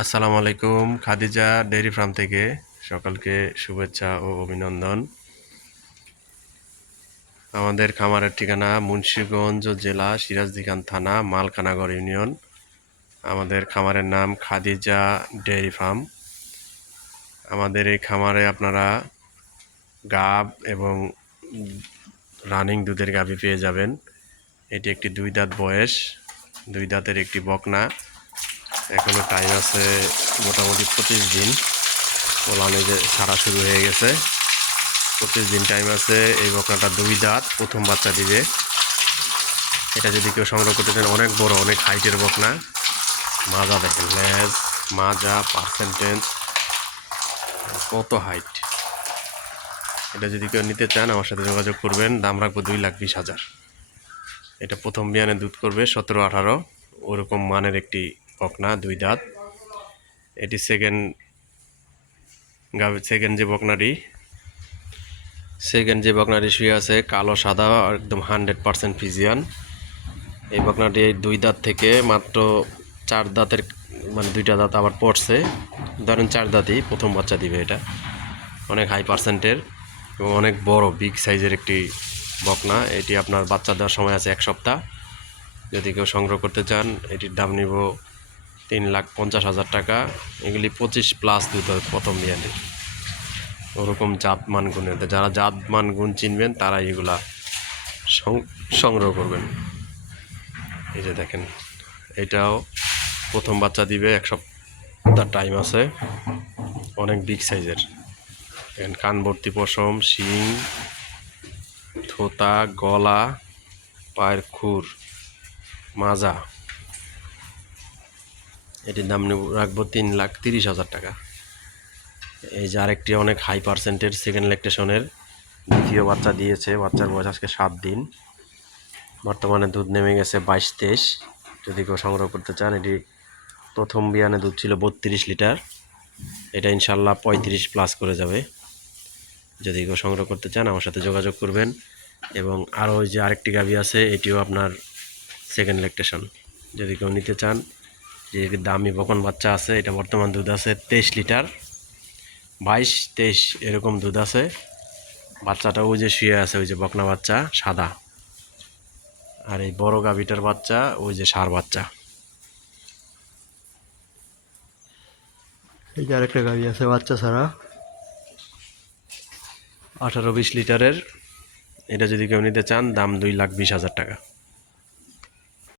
আসসালামু আলাইকুম Khadija dairy farm থেকে সকলকে শুভেচ্ছা ও অভিনন্দন। আমাদের খামারের ঠিকানা মুন্সিগঞ্জ জেলা সিরাজদিখান থানা মালকানাগর ইউনিয়ন। আমাদের খামারের নাম খাদিজা ডেয়ারি ফার্ম। আমাদের এই খামারে আপনারা গাব এবং রানিং দুধের গাভি পেয়ে যাবেন। এটি একটি দুই দাঁত বয়স, দুই দাঁতের একটি বকনা। এখনও টাইম আছে মোটামুটি পঁচিশ দিন। ওলানে যে ছাড়া শুরু হয়ে গেছে। পঁচিশ দিন টাইম আছে এই বকনাটা দুই দাঁত, প্রথম বাচ্চা দিবে। এটা যদি কেউ সংগ্রহ করতে চান, অনেক বড়, অনেক হাইটের বকনা। মাজা দেখেন, লেজ, মাজা পার্সেন্টেজ কত হাইট এটা যদি কেউ নিতে চান, আমার সাথে যোগাযোগ করবেন। দাম রাখব দুই লাখ বিশ হাজার। এটা প্রথম বিয়ানে দুধ করবে, সতেরো আঠারো। ওরকম মানের একটি বকনা, দুই দাঁত। এটি সেকেন্ড গাভি সেকেন্ড যে বকনাটি সেকেন্ড যে বকনাটি শুয়ে আছে, কালো, সাদা, একদম হান্ড্রেড পারসেন্ট ফিজিয়ান। এই বকনাটি দুই দাঁত থেকে মাত্র চার দাঁতের মানে দুইটা দাঁত আবার পড়ছে। ধরেন চার দাঁতই প্রথম বাচ্চা দিবে এটা। অনেক হাই পার্সেন্টের এবং অনেক বড় বিগ সাইজের একটি বকনা। এটি আপনার বাচ্চা দেওয়ার সময় আছে এক সপ্তাহ। যদি কেউ সংগ্রহ করতে চান, এটির দাম নিব তিন লাখ পঞ্চাশ হাজার টাকা। এগুলি পঁচিশ প্লাস দুধ হয় প্রথম বিয়ানে ওরকম জাত মান গুণের যারা জাত মান গুণ চিনবেন, তারা এগুলা সংগ্রহ করবেন। এই যে দেখেন, এটাও প্রথম বাচ্চা দিবে, এক সপ্তাহ টাইম আছে। অনেক বিগ সাইজের দেখেন, কান ভর্তি পশম, শিং, থোতা, গলা, পায়ের খুর, মাজা। এটির দাম নেব, রাখব তিন লাখ তিরিশ হাজার টাকা। এই যে আরেকটি অনেক হাই পার্সেন্টের সেকেন্ড ল্যাকটেশনের দ্বিতীয় বাচ্চা দিয়েছে, বাচ্চার বয়স আজকে সাত দিন। বর্তমানে দুধ নেমে গেছে বাইশ তেইশ। যদি কেউ সংগ্রহ করতে চান, এটি প্রথম বিয়ানে দুধ ছিল বত্রিশ লিটার। এটা ইনশাল্লাহ পঁয়ত্রিশ প্লাস করে যাবে। যদি কেউ সংগ্রহ করতে চান, আমার সাথে যোগাযোগ করবেন। এবং আরও যে আরেকটি গাভি আছে, এটিও আপনার সেকেন্ড ল্যাকটেশন যদি কেউ নিতে চান যে দামি বকন বাচ্চা আছে এটা বর্তমান দুধ আছে তেইশ লিটার বাইশ তেইশ এরকম দুধ আছে। বাচ্চাটা ওই যে শুয়ে আছে ওই যে বকনা বাচ্চা সাদা। আর এই বড় গাভিটার বাচ্চা ওই যে সার বাচ্চা। এই যে আরেকটা গাভি আছে বাচ্চা ছাড়া। আঠারো বিশ লিটারের এটা যদি কেউ নিতে চান দাম দুই লাখ বিশ হাজার টাকা।